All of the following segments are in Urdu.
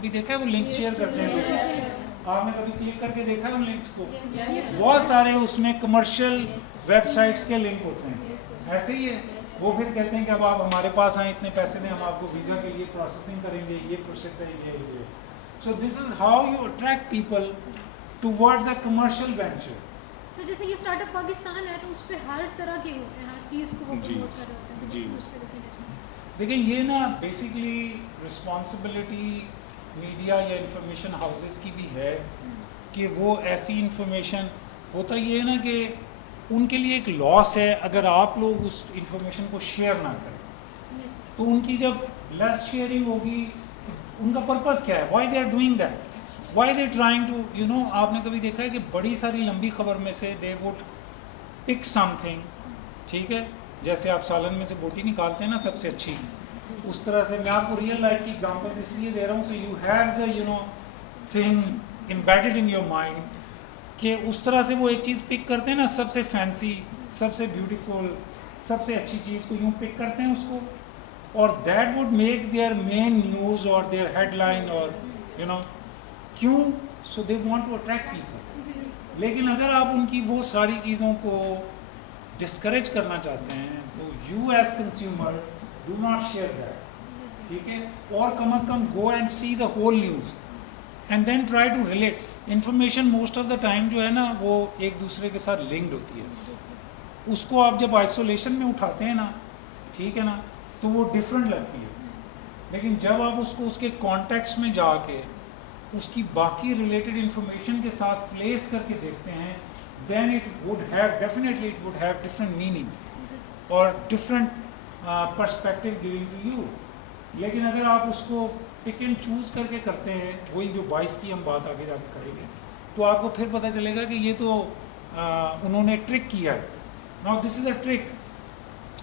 کبھی دیکھا ہے وہ لنکس شیئر کرتے ہیں؟ آپ نے کبھی کلک کر کے دیکھا ہے ان لنکس کو؟ بہت سارے اس میں کمرشل ویب سائٹس کے لنک ہوتے ہیں. ایسے ہی ہے, وہ پھر کہتے ہیں کہ اب آپ ہمارے پاس آئیں, اتنے پیسے دیں, ہم آپ کو ویزا کے لیے پروسیسنگ کریں گے, یہ پروسیس ہے, یہ. So this is how you attract people towards a commercial venture. Sir جیسے یہ اسٹارٹ اپ پاکستان ہے تو اس پہ ہر طرح کے ہوتے ہیں, ہر چیز کو وہ پروموٹ کر رہے ہوتے ہیں. جی اس پہ دیکھیں, یہ نا بیسکلی رسپانسبلٹی میڈیا یا انفارمیشن ہاؤسز کی بھی ہے کہ وہ ایسی انفارمیشن, ہوتا یہ ہے نا کہ ان کے لیے ایک لاس ہے اگر آپ لوگ اس انفارمیشن کو شیئر نہ کریں. تو ان کی جب لیس شیئرنگ ہوگی, ان کا پرپز کیا ہے, why they are doing that, why they trying to you know. آپ نے کبھی دیکھا ہے کہ بڑی ساری لمبی خبر میں سے they would pick some thing, ٹھیک ہے, جیسے آپ سالن میں سے بوٹی نکالتے ہیں نا سب سے اچھی, اس طرح سے میں آپ کو ریئل لائف کی ایگزامپلس اس لیے دے رہا ہوں, so you have the you know thing embedded in your mind, کہ اس طرح سے وہ ایک چیز پک کرتے ہیں نا, سب سے فینسی, سب سے بیوٹیفل, سب سے اچھی چیز کو یوں پک کرتے ہیں اس کو, اور that would make their main news اور دیئر ہیڈ لائن, اور یو نو کیوں, so they want to attract people. لیکن اگر آپ ان کی وہ ساری چیزوں کو ڈسکریج کرنا چاہتے ہیں تو you as consumer do not share that, ٹھیک ہے, اور کم از کم go and see the whole news and then try to relate. Information most of the time جو ہے نا وہ ایک دوسرے کے ساتھ لنکڈ ہوتی ہے, اس کو آپ جب آئسولیشن میں اٹھاتے ہیں نا, ٹھیک ہے نا, تو وہ ڈفرینٹ لگتی ہے. لیکن جب آپ اس کو اس کے کانٹیکسٹ میں جا کے اس کی باقی ریلیٹڈ انفارمیشن کے ساتھ پلیس کر کے دیکھتے ہیں, then it would have definitely it would have different meaning or different perspective giving to you. لیکن اگر آپ اس کو پک اینڈ چوز کر کے کرتے ہیں, وہی جو 22 کی ہم بات آگے جا کے کریں گے, تو آپ کو پھر پتہ چلے گا کہ یہ تو انہوں نے ٹرک کیا ہے. Now this is a trick.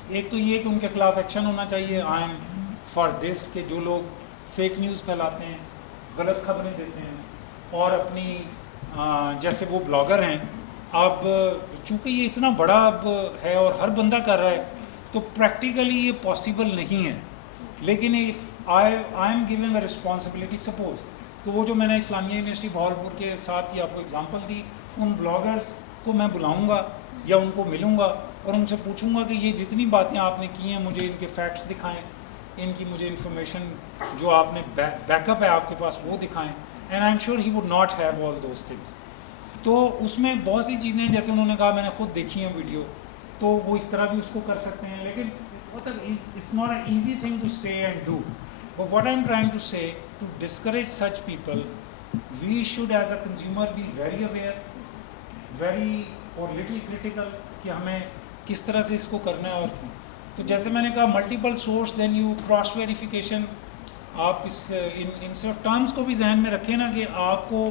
ایک تو یہ کہ ان کے خلاف ایکشن ہونا چاہیے, I am for this, کہ جو لوگ فیک نیوز پھیلاتے ہیں, غلط خبریں دیتے ہیں, اور اپنی جیسے وہ بلاگر ہیں, اب چونکہ یہ اتنا بڑا اب ہے اور ہر بندہ کر رہا ہے, تو پریکٹیکلی یہ پاسبل نہیں ہے. لیکن if I am giving a responsibility, suppose, تو وہ جو میں نے اسلامیہ یونیورسٹی بہاولپور کے ساتھ کی آپ کو اگزامپل دی, ان بلاگر کو میں بلاؤں گا یا ان کو ملوں گا اور ان سے پوچھوں گا کہ یہ جتنی باتیں آپ نے کی ہیں مجھے ان کے فیکٹس دکھائیں, ان کی مجھے انفارمیشن جو آپ نے بیک اپ ہے آپ کے پاس وہ دکھائیں, and I am sure he would not have all those things. تو اس میں بہت سی چیزیں ہیں, جیسے انہوں نے کہا میں نے خود دیکھی ہیں ویڈیو, تو وہ اس طرح بھی اس کو کر سکتے ہیں. لیکن it's not an easy thing to say and do. But what I'm trying to say, to discourage such people, we should as a consumer be very aware, very or little critical, کہ ہمیں کس طرح سے اس کو کرنا ہے. اور تو جیسے میں نے کہا multiple source, then you cross verification. آپ اس ان صرف ٹرمز کو بھی ذہن میں رکھیں نا کہ آپ کو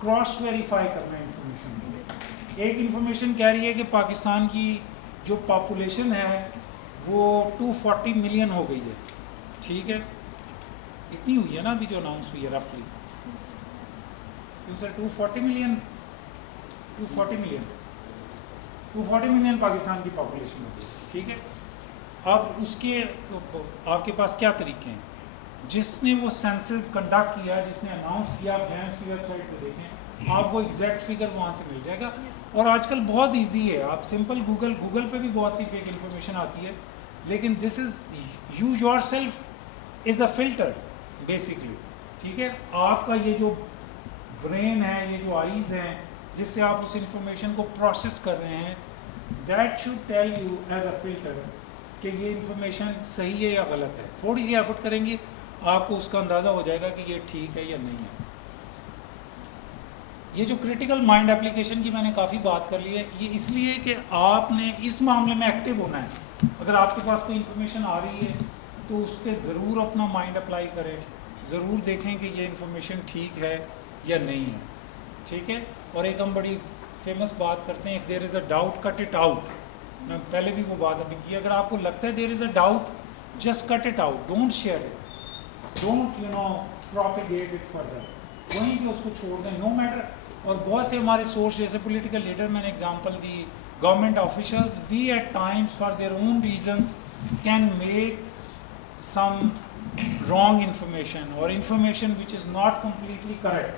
کراس ویریفائی کرنا ہے انفارمیشن. ایک انفارمیشن کہہ رہی ہے کہ پاکستان کی جو پاپولیشن ہے وہ 240 ملین ہو گئی ہے, ٹھیک ہے, اتنی ہوئی ہے نا ابھی جو اناؤنس ہوئی ہے رفلی. سر 240 ملین 240 ملین پاکستان کی پاپولیشن ہوگی, ٹھیک ہے. اب اس کے آپ کے پاس کیا طریقے ہیں, جس نے وہ سینسز کنڈکٹ کیا, جس نے اناؤنس کیا, آپ جائیں اس کی ویب سائٹ پہ دیکھیں, آپ کو ایگزیکٹ فگر وہاں سے مل جائے گا. اور آج کل بہت ایزی ہے, آپ سمپل گوگل پہ بھی بہت سی فیک انفارمیشن آتی ہے, لیکن this is you yourself is a filter basically, ٹھیک ہے. آپ کا یہ جو برین ہے, یہ جو آئیز ہیں جس سے آپ اس انفارمیشن کو پروسیس کر رہے ہیں, that should tell you as a filter کہ یہ انفارمیشن صحیح ہے یا غلط ہے. تھوڑی سی ایفرٹ کریں گے آپ کو اس کا اندازہ ہو جائے گا کہ یہ ٹھیک ہے یا نہیں ہے. یہ جو کریٹیکل مائنڈ اپلیکیشن کی میں نے کافی بات کر لی ہے, یہ اس لیے کہ آپ نے اس معاملے میں ایکٹیو ہونا ہے. اگر آپ کے پاس کوئی انفارمیشن آ رہی ہے تو اس پہ ضرور اپنا مائنڈ اپلائی کریں, ضرور دیکھیں کہ یہ انفارمیشن ٹھیک ہے یا نہیں ہے, ٹھیک ہے. اور ایک ہم بڑی فیمس بات کرتے ہیں, if there is a doubt cut it out. میں پہلے بھی وہ بات ابھی کی, اگر آپ کو لگتا ہے there is a doubt, just cut it out, don't share it, don't you know propagate it further, وہیں کہ اس کو چھوڑ دیں, نو میٹر. اور بہت سے ہمارے سورس جیسے پولیٹیکل لیڈر, میں نے اگزامپل دی, گورنمنٹ آفیشلز بھی at times for their own reasons can make some wrong information or information which is not completely correct.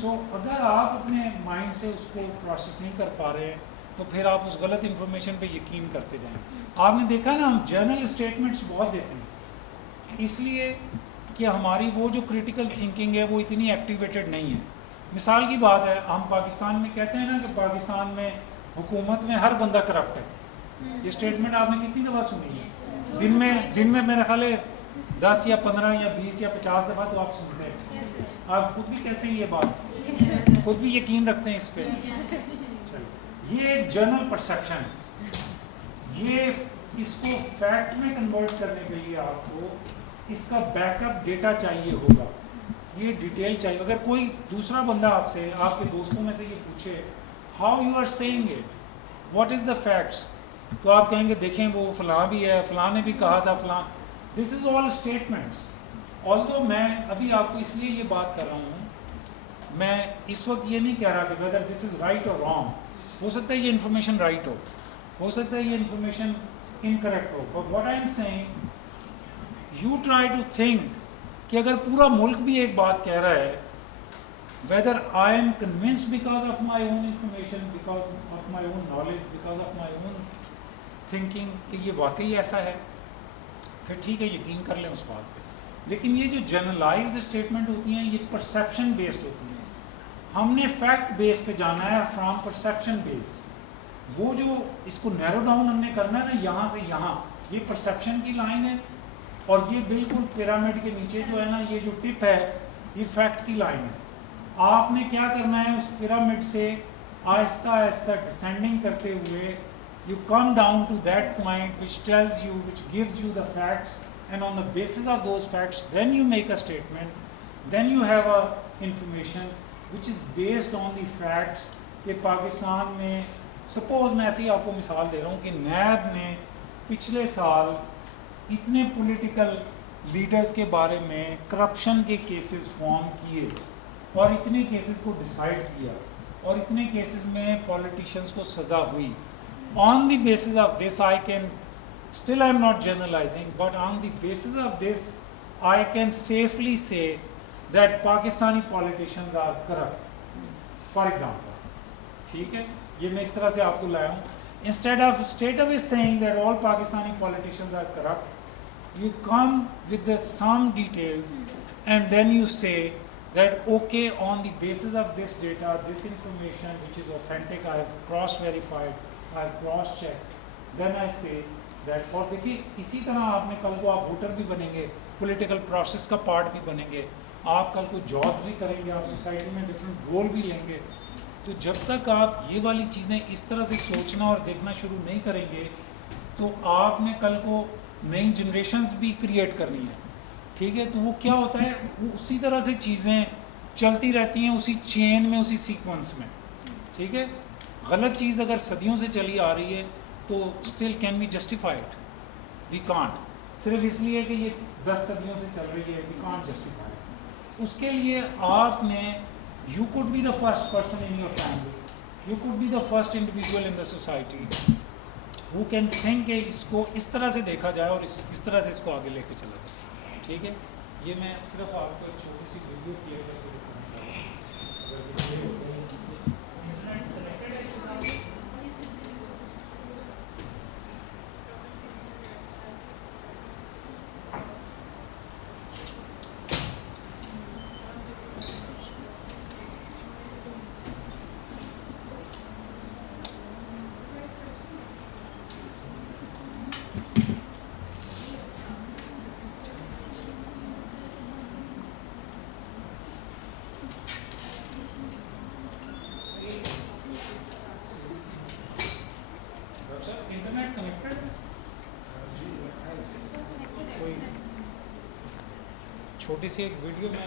So اگر آپ اپنے مائنڈ سے اس کو پروسیس نہیں کر پا رہے ہیں تو پھر آپ اس غلط انفارمیشن پہ یقین کرتے جائیں. آپ نے دیکھا نا ہم جرنل اسٹیٹمنٹس بہت دیتے ہیں اس لیے کہ ہماری وہ جو کریٹیکل تھنکنگ ہے وہ اتنی ایکٹیویٹڈ نہیں ہے. مثال کی بات ہے ہم پاکستان میں کہتے ہیں نا کہ پاکستان میں حکومت میں ہر بندہ کرپٹ ہے. یہ اسٹیٹمنٹ آپ نے کتنی دفعہ سنی ہے؟ دن میں میرا خیال ہے 10 یا 15 یا 20 یا 50 دفعہ تو آپ سنتے ہیں. آپ خود بھی کہتے ہیں یہ بات, خود بھی یقین رکھتے ہیں اس پہ. یہ ایک جنرل پرسیپشن ہے. یہ اس کو فیکٹ میں کنورٹ کرنے کے لیے آپ کو اس کا بیک اپ ڈیٹا چاہیے ہوگا, یہ ڈیٹیل چاہیے. اگر کوئی دوسرا بندہ آپ سے, آپ کے دوستوں میں سے یہ پوچھے how you are seeing it, what is the facts, تو آپ کہیں گے دیکھیں وہ فلاں بھی ہے, فلاں نے بھی کہا تھا فلاں. دس از آل اسٹیٹمنٹس. آلدو میں ابھی آپ کو اس لیے یہ بات کر رہا ہوں, میں اس وقت یہ نہیں کہہ رہا کہ whether this is right or wrong. ہو سکتا ہے یہ انفارمیشن رائٹ ہو سکتا ہے یہ انفارمیشن انکریکٹ ہو, but what I am saying you try to think کہ اگر پورا ملک بھی ایک بات کہہ رہا ہے, whether I am convinced because of my own information, because of my own knowledge, because of my own thinking کہ یہ واقعی ایسا ہے, پھر ٹھیک ہے یقین کر لیں اس بات پہ. لیکن یہ جو جنرلائزڈ اسٹیٹمنٹ ہوتی ہیں یہ پرسیپشن بیسڈ ہوتی ہیں. ہم نے فیکٹ بیس پہ جانا ہے فرام پرسیپشن بیس. وہ جو اس کو نیرو ڈاؤن ہم نے کرنا ہے نا یہاں سے یہاں, یہ پرسیپشن کی لائن ہے, اور یہ بالکل پیرامڈ کے نیچے جو ہے نا یہ جو ٹپ ہے یہ فیکٹ کی لائن ہے. آپ نے کیا کرنا ہے اس پیرامڈ سے آہستہ آہستہ ڈسینڈنگ کرتے ہوئے you come down to that point which tells you, which gives you the facts, and on the basis of those facts then you make a statement, then you have a information which is based on the facts کہ پاکستان میں سپوز میں ایسی آپ کو مثال دے رہا ہوں کہ نیب نے پچھلے سال اتنے پولیٹیکل لیڈرز کے بارے میں کرپشن کے کیسز فارم کیے اور اتنے کیسز کو ڈیسائیڈ کیا اور اتنے کیسز میں پولیٹیشنز کو سزا ہوئی. On the basis of this I can, still I am not generalizing, but on the basis of this I can safely say that Pakistani politicians are corrupt. For example, ٹھیک ہے, یہ میں اس طرح سے آپ کو لایا ہوں. Instead of straight away saying that all Pakistani politicians are corrupt, you come with the some details and then you say that okay, on the basis of this data, this information which is authentic, I have cross-verified, I have cross-checked, then I say that. اور دیکھیے اسی طرح آپ نے کل کو آپ ووٹر بھی بنیں گے, پولیٹیکل پروسیس کا پارٹ بھی بنیں گے, آپ کل کو جاب بھی کریں گے, آپ سوسائٹی میں ڈفرینٹ رول بھی لیں گے. تو جب تک آپ یہ والی چیزیں اس طرح سے سوچنا اور دیکھنا شروع نہیں کریں گے تو آپ نے کل کو نئی جنریشنز بھی کریٹ کرنی ہے. ٹھیک ہے, تو وہ کیا ہوتا ہے, وہ اسی طرح سے چیزیں چلتی رہتی ہیں اسی چین میں, اسی سیکوینس میں. ٹھیک ہے, غلط چیز اگر صدیوں سے چلی آ رہی ہے تو still can be justified, we can't, صرف اس لیے کہ یہ 10 صدیوں سے چل رہی ہے, وی کانٹ جسٹیفائی. اس کے لیے آپ نے, you could be the first person in your family, you could be the first individual in the society who can think کہ اس کو اس طرح سے دیکھا جائے اور اس طرح سے اس کو آگے لے کے چلا جائے. ٹھیک ہے, یہ میں صرف آپ کو ایک چھوٹی سی ویڈیو پلے کر کے دکھانا چاہتا ہوں. انٹرنیٹ کنیکٹڈ کوئی چھوٹی سی ایک ویڈیو میں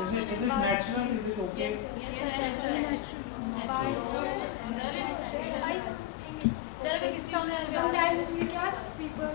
Is it natural? Is it okay? Sometimes we trust people.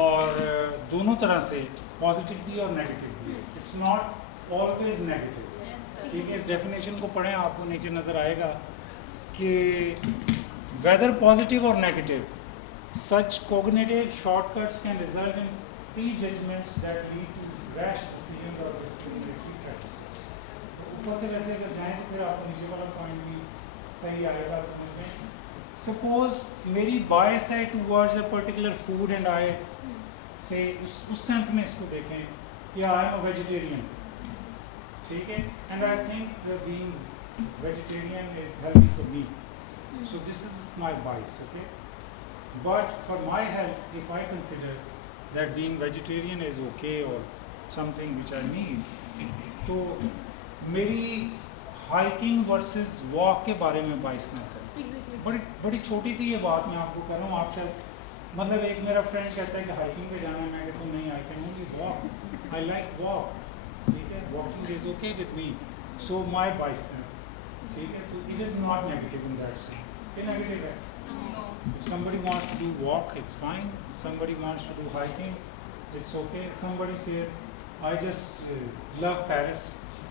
اور دونوں طرح سے پازیٹیو بھی اور نیگیٹو بھی. It's not always negative. ٹھیک ہے, اس ڈیفینیشن کو پڑھیں, آپ کو نیچے نظر آئے گا کہ ویدر پازیٹیو اور negative, such cognitive shortcuts can result in prejudgments that lead to rash decisions or discriminatory practices. اوپر سے ویسے اگر جائیں تو پھر آپ کو نیچے والا پوائنٹ بھی صحیح آئے گا سمجھ میں. سپوز میری بائس ہے towards a particular food and I سے اس سینس میں اس کو دیکھیں کہ آئی ایم اے ویجیٹیرین, ٹھیک ہے, and I think being vegetarian is healthy for me, so this is my bias. Okay, but for my health, if I consider that being vegetarian is okay or something which I need, تو میری ہائکنگ ورسز واک کے بارے میں بائسنس ہے. بڑی چھوٹی سی یہ بات میں آپ کو کر رہا ہوں, آپ شاید مطلب ایک میرا فرینڈ کہتا ہے کہ ہائکنگ پہ جانا ہے, میں کہتا ہوں نہیں, I can only walk, I like walk, ٹھیک ہے, walking is okay with me, so my biases, ٹھیک ہے. تو it is not negative in that sense. کہ نیگیٹو ہے. If somebody wants to do walk, it's fine. Somebody wants to do hiking, it's okay. Somebody says, I just love Paris.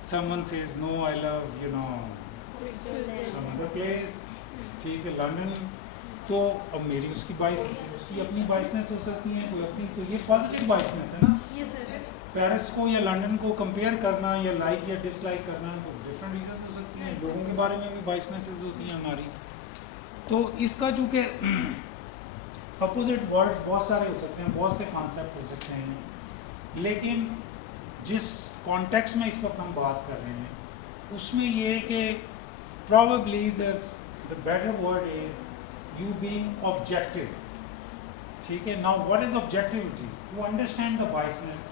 Someone says, no, I love, some other place. ٹھیک ہے, لنڈن. تو اب میری اس کی اپنی بائسنس ہو سکتی ہے, کوئی اپنی, تو یہ پازیٹیو بائسنس ہے نا. پیرس کو یا لنڈن کو کمپیئر کرنا یا لائک یا ڈس لائک کرنا تو ڈفرینٹ ریزنس ہو سکتی ہیں. لوگوں کے بارے میں بھی بائسنسز ہوتی ہیں ہماری. تو اس کا چونکہ اپوزٹ ورڈز بہت سارے ہو سکتے ہیں, بہت سے کانسیپٹ ہو سکتے ہیں, لیکن جس کانٹیکس میں اس وقت ہم بات کر رہے ہیں اس میں یہ ہے کہ probably the better word is you being objective. ٹھیک ہے. Now what is objectivity? To understand the biasness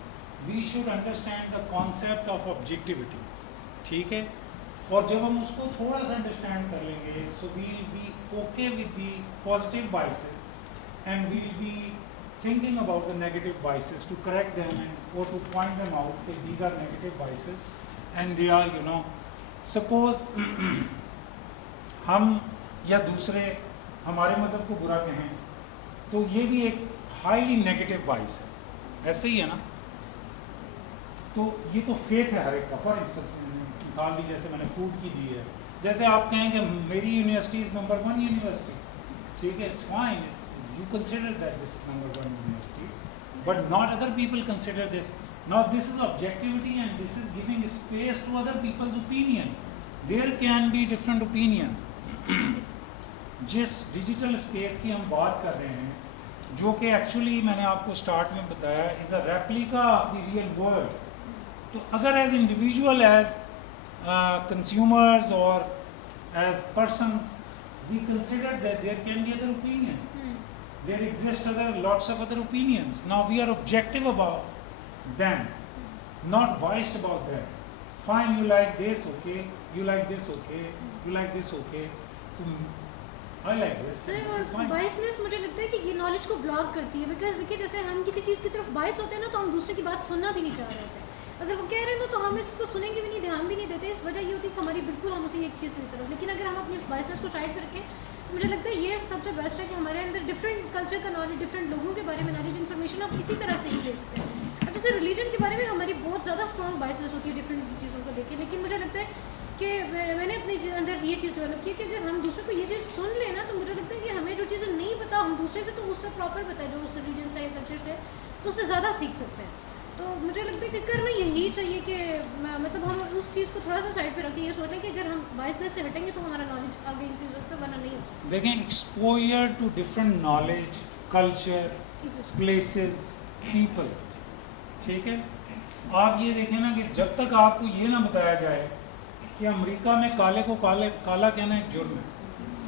we should understand the concept of objectivity. ٹھیک ہے. اور جب ہم اس کو تھوڑا سا انڈرسٹینڈ کر لیں گے, so we will be okay with the positive biases and we will be thinking about the negative biases to correct them and or to point them out that these are negative biases and they are, suppose ہم یا دوسرے ہمارے مذہب کو برا کہیں تو یہ بھی ایک ہائیلی نیگیٹو بائس ہے, ایسے ہی ہے نا. تو یہ تو فیتھ ہے ہر ایک کا. فار انسٹنس مثال بھی جیسے میں نے فوڈ کی دی ہے, جیسے آپ کہیں کہ میری یونیورسٹی از نمبر 1 یونیورسٹی, ٹھیک ہے, it's fine, you consider that this is number 1 university, but not other people consider this. Now this is objectivity and this is giving space to other people's opinion. There can be different opinions. جس ڈیجیٹل اسپیس کی ہم بات کر رہے ہیں, جو کہ ایکچولی میں نے آپ کو اسٹارٹ میں بتایا is a replica of the real world. تو اگر ایز انڈیویژول, ایز کنزیومرز اور as persons we consider that there can be other opinions. There exist lots of other opinions. Now we are objective about them, not biased about them. Fine, you like this, okay. You like this, okay. You like this, okay. I like this. سر, اور بائسنس مجھے لگتا ہے کہ یہ نالج کو بلاک کرتی ہے, بیکاز دیکھیے جیسے ہم کسی چیز کی طرف بائس ہوتے ہیں نا, تو ہم دوسرے کی بات سننا بھی نہیں چاہ رہے ہوتے. اگر وہ کہہ رہے ہیں تو ہم اس کو سنیں گے بھی نہیں, دھیان بھی نہیں دیتے. اس وجہ یہ ہوتی ہے کہ ہماری بالکل ہم اسی ایک چیز کی طرف. لیکن اگر ہم اپنی اس بائسنس کو سائڈ پہ رکھیں تو مجھے لگتا ہے یہ سب سے بیسٹ ہے کہ ہمارے اندر ڈفرینٹ کلچر کا نالج, ڈفرینٹ لوگوں کے بارے میں نالج, انفارمیشن آپ کسی طرح سے ہی دے سکتے ہیں. اب جیسے ریلیجن کے بارے میں ہماری بہت زیادہ اسٹرانگ بائسنس ہوتی ہے ڈفرینٹ چیزوں کو دیکھ کے, لیکن مجھے لگتا ہے کہ میں نے اپنے اندر یہ چیز ڈیولپ کی کہ اگر ہم دوسرے کو یہ چیز سن لیں نا, تو مجھے لگتا ہے کہ ہمیں جو چیزیں نہیں پتہ ہم دوسرے سے تو اس سے پراپر پتہ ہے, جو اس ریلیجن سے یا کلچر سے, تو اس سے زیادہ سیکھ سکتے ہیں. تو مجھے لگتا ہے کہ کرنا یہی چاہیے کہ مطلب ہم اس چیز کو تھوڑا سا سائڈ پہ رکھیں, یہ سوچ لیں کہ اگر ہم بائسنس سے ہٹیں گے تو ہمارا نالج آگے اسی وقت ورنہ نہیں ہو سکتا. دیکھیں, exposure to different knowledge, culture, places, people. ٹھیک ہے. آپ یہ دیکھیں نا کہ جب تک آپ کو یہ نہ بتایا جائے کہ امریکہ میں کالے کو کالا کہنا ایک جرم ہے,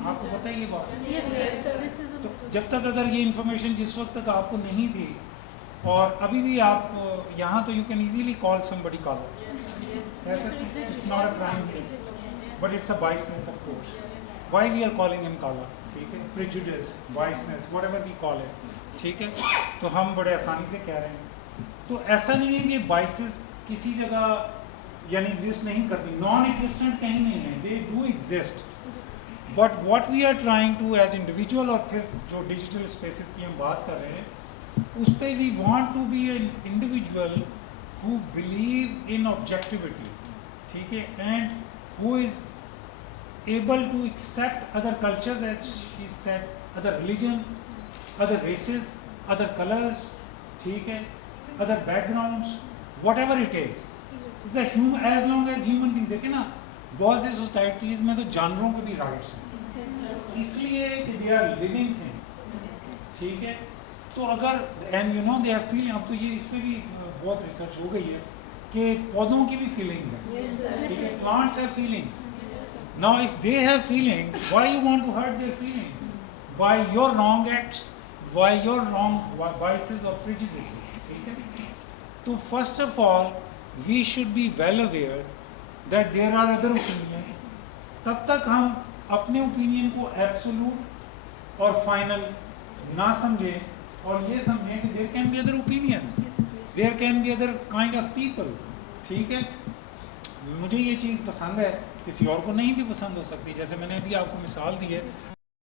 آپ کو پتہ ہے یہ بات. تو جب تک اگر یہ انفارمیشن جس وقت تک آپ کو نہیں تھی, اور ابھی بھی آپ یہاں تو you can easily call somebody کالا, it's not a crime but it's a biasness of course. Why we are calling ہم کالا, ٹھیک ہے, prejudice, biasness, whatever we call it, ٹھیک ہے. تو ہم بڑے آسانی سے کہہ رہے ہیں. تو ایسا نہیں ہے کہ بائسز کسی جگہ یعنی ایگزسٹ نہیں کرتی, نان ایگزسٹنٹ کہیں نہیں ہے, they do exist. But what we are trying to as individual, اور پھر جو ڈیجیٹل اسپیسز کی ہم بات کر رہے ہیں, اس پہ we want to be an individual who believe in objectivity, ٹھیک ہے, and who is able to accept other cultures as she said, other religions, other races, other colours, ٹھیک ہے, other backgrounds, whatever it is a as long as human being. دیکھیں نا بہت سی سوسائٹیز میں تو جانوروں کے بھی رائٹس ہیں, اس لیے کہ دے آر لیونگ تھنگس, ٹھیک ہے. تو اگر and you know they are feeling, اب تو یہ اس پہ بھی بہت ریسرچ ہو گئی ہے کہ پودوں کی بھی فیلنگز ہیں, ٹھیک ہے, plants have feelings. Now if they have feelings, why you want to hurt their feelings? By your wrong acts, by your wrong biases or prejudices. ٹھیک ہے. تو first of all we should be well aware that there are other opinions. تب تک ہم اپنے اوپینین کو ایبسولوٹ اور فائنل نہ سمجھیں اور یہ سمجھیں کہ there can be other opinions, there can be other kind of people. ٹھیک ہے. مجھے یہ چیز پسند ہے, کسی اور کو نہیں بھی پسند ہو سکتی, جیسے میں نے ابھی آپ کو مثال دی ہے.